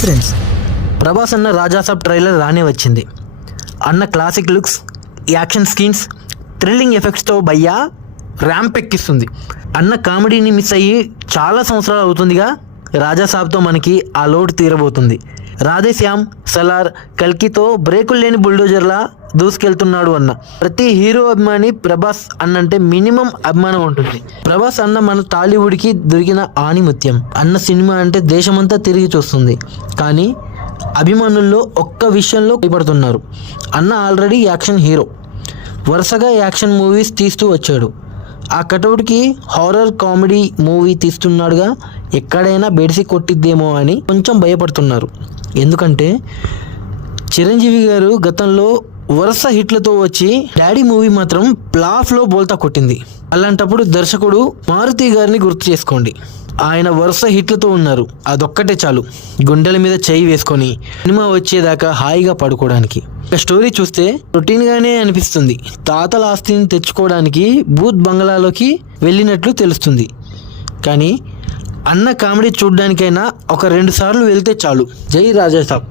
Hi friends, Prabhas అన్న Raja Saab trailer రానే వచ్చింది. అన్న క్లాసిక్ లుక్స్, యాక్షన్ స్కీన్స్, థ్రిల్లింగ్ ఎఫెక్ట్స్తో భయ్యా ర్యాంప్ ఎక్కిస్తుంది. అన్న కామెడీని మిస్ అయ్యి చాలా సంవత్సరాలు అవుతుందిగా. రాజాసాబ్తో మనకి ఆ లోటు తీరబోతుంది. రాధేశ్యామ్, సలార్, కల్కితో బ్రేకులు లేని బుల్డోజర్లా దూసుకెళ్తున్నాడు అన్న. ప్రతి హీరో అభిమాని ప్రభాస్ అన్నంటే మినిమం అభిమానం ఉంటుంది. ప్రభాస్ అన్న మన టాలీవుడ్కి దొరికిన ఆణిముత్యం. అన్న సినిమా అంటే దేశమంతా తిరిగి చూస్తుంది. కానీ అభిమానుల్లో ఒక్క విషయంలో భయపడుతున్నారు. అన్న ఆల్రెడీ యాక్షన్ హీరో, వరుసగా యాక్షన్ మూవీస్ తీస్తూ వచ్చాడు. ఆ కటౌట్కి హారర్ కామెడీ మూవీ తీస్తున్నాడుగా, ఎక్కడైనా బెడిసి కొట్టిద్దేమో అని కొంచెం భయపడుతున్నారు. ఎందుకంటే చిరంజీవి గారు గతంలో వరుస హిట్లతో వచ్చి డాడీ మూవీ మాత్రం ఫ్లాప్లో బోల్తా కొట్టింది. అలాంటప్పుడు దర్శకుడు మారుతి గారిని గుర్తు చేసుకోండి. ఆయన వరుస హిట్లతో ఉన్నారు. అదొక్కటే చాలు గుండెల మీద చేయి వేసుకొని సినిమా వచ్చేదాకా హాయిగా పడుకోవడానికి. స్టోరీ చూస్తే రొటీన్గానే అనిపిస్తుంది. తాతల ఆస్తిని తెచ్చుకోవడానికి బూత్ బంగ్లాలోకి వెళ్ళినట్లు తెలుస్తుంది. కానీ అన్న కామెడీ చూడ్డానికైనా ఒక 2 సార్లు వెళ్తే చాలు. జై రాజాసాబ్.